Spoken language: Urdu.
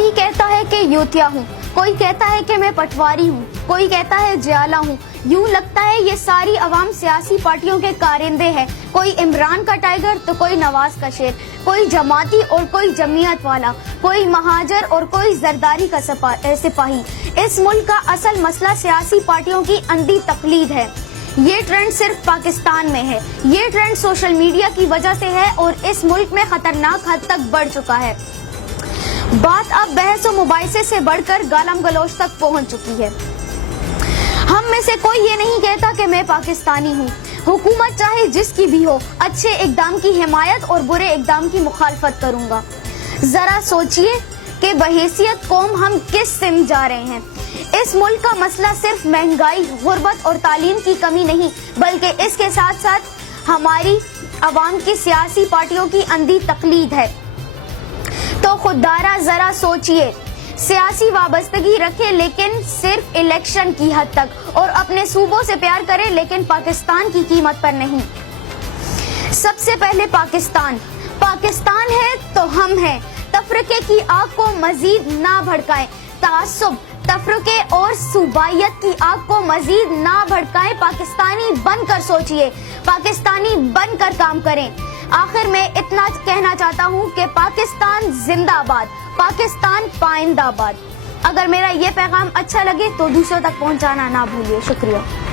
کوئی کہتا ہے کہ یوتیا ہوں، کوئی کہتا ہے کہ میں پٹواری ہوں، کوئی کہتا ہے جیالہ ہوں۔ یوں لگتا ہے یہ ساری عوام سیاسی پارٹیوں کے کارندے ہیں، کوئی عمران کا ٹائیگر تو کوئی نواز کا شیر، کوئی جماعتی اور کوئی جمعیت والا، کوئی مہاجر اور کوئی زرداری کا سپاہی۔ اس ملک کا اصل مسئلہ سیاسی پارٹیوں کی اندھی تقلید ہے۔ یہ ٹرینڈ صرف پاکستان میں ہے، یہ ٹرینڈ سوشل میڈیا کی وجہ سے ہے اور اس ملک میں خطرناک حد تک بڑھ چکا ہے۔ بات اب بحث و مباحثے سے بڑھ کر گالم گلوچ تک پہنچ چکی ہے۔ ہم میں سے کوئی یہ نہیں کہتا کہ میں پاکستانی ہوں۔ حکومت چاہے جس کی بھی ہو، اچھے اقدام کی حمایت اور برے اقدام کی مخالفت کروں گا۔ ذرا سوچئے کہ بحیثیت قوم ہم کس سمت جا رہے ہیں۔ اس ملک کا مسئلہ صرف مہنگائی، غربت اور تعلیم کی کمی نہیں، بلکہ اس کے ساتھ ساتھ ہماری عوام کی سیاسی پارٹیوں کی اندھی تقلید ہے۔ تو خوددارا ذرا سوچئے، سیاسی وابستگی رکھے لیکن صرف الیکشن کی حد تک، اور اپنے صوبوں سے پیار کرے لیکن پاکستان کی قیمت پر نہیں۔ سب سے پہلے پاکستان ہے تو ہم ہیں۔ تفرقے کی آگ کو مزید نہ بھڑکائیں، تعصب، تفرقے اور صوبائیت کی آگ کو مزید نہ بھڑکائیں۔ پاکستانی بن کر سوچئے، پاکستانی بن کر کام کریں۔ آخر میں اتنا کہنا چاہتا ہوں کہ پاکستان زندہ باد، پاکستان پائندہ باد۔ اگر میرا یہ پیغام اچھا لگے تو دوسروں تک پہنچانا نہ بھولیے۔ شکریہ۔